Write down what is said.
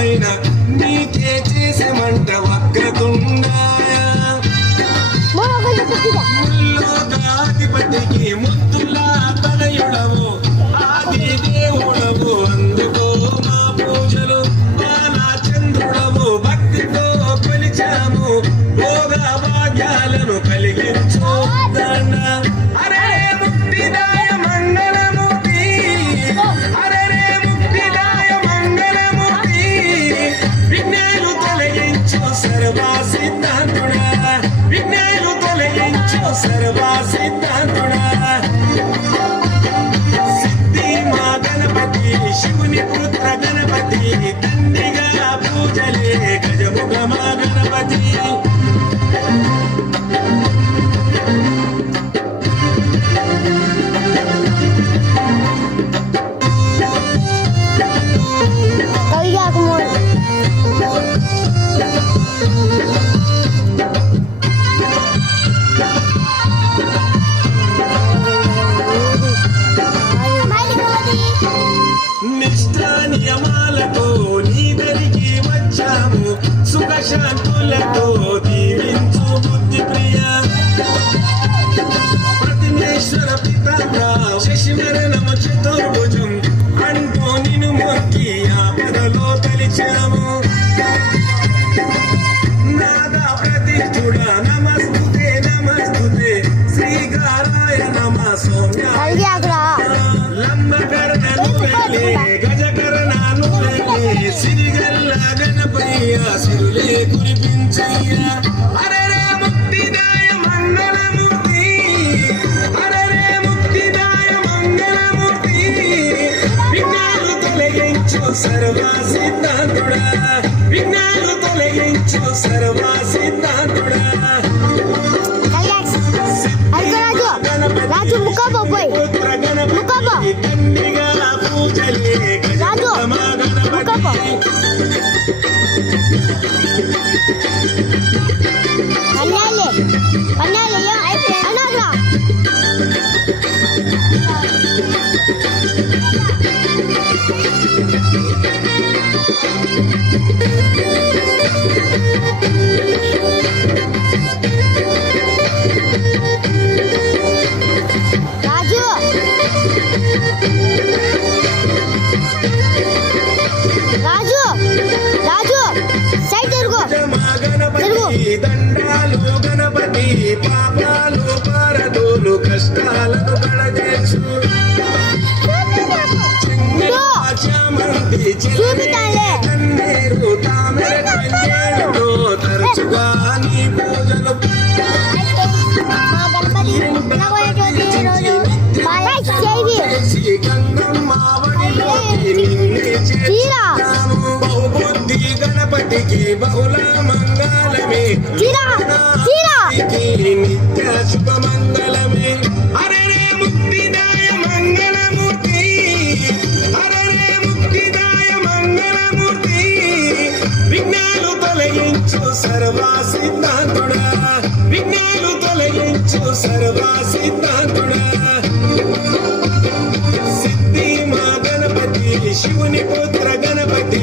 ఘనమైన నీకే చేసమంట వక్రతుండాయ ముల్లోకాధిపతికి ముద్దులా తనయుడవు ఆది దేవుడవు అందుకో మా పూజలు నానా చంద్రుడవు భక్తితో కొలిచాము భోగ భాగ్యాలను కలిగించు దండ అరే ముక్తిదాయ మంగళమూర్తి అరే ముక్తిదాయ మంగళమూర్తి విఘ్నాలు తొలగించు సర్వ సిద్ధాంతుడా విఘ్నాలు తొలగించు సర్వ సిద్ధాంతుడా సిద్ధి మా గణపతి శివుని పుత్ర గణపతి తండ్రిగా పూజలే గజముఖ మా గణపతి నియమాలతో నీ దరికి వచ్చాము సుఖ శాంతులతో దీవించు బుద్ధి ప్రియ ప్రతిమేశ్వర పితాంగా శశిమరణము చతుర్భుజం అంటూ నిన్ను మొక్కి ఆపదలో తలిచాము నాదా ప్రతిష్ఠుడా నమస్తుతే నమస్తుతే శ్రీకారాయ నమ సౌమ్యాయ లంబకరణను సిరిగల్ల గణపయ్య సిరులే కురిపించయ్య అరే ముక్తిదాయ మంగళమూర్తి అరే ముక్తిదాయ మంగళమూర్తి విఘ్నాలు తొలగించు సర్వ సిద్ధాంతుడా విఘ్నాలు తొలగించు సర్వ సిద్ధాంతుడా రాజు పుత్ర గణపతి తండ్రిగా పూజలే గజముఖ గణపతి దండాలు గణపతి పాపాలు పారదోలు కష్టాలను కడదేశు కన్నీరు తామెర కన్నేరుతో తరచుగా నీ పూజలు గంగమ్మ వడిలోకి నిన్నే చేర్చుతాము బహుబుద్ధి గణపతికి బహుళ మంగళమే నిత్య శుభ మంగళమే అరే ముక్తిదాయ మంగళమూర్తి అరే ముక్తిదాయ మంగళమూర్తి విఘ్నాలు తొలగించు సర్వ సిద్ధాంతుడా విఘ్నాలు తొలగించు సర్వ సిద్ధాంతుడా సిద్ధి మా గణపతి శివుని పుత్ర గణపతి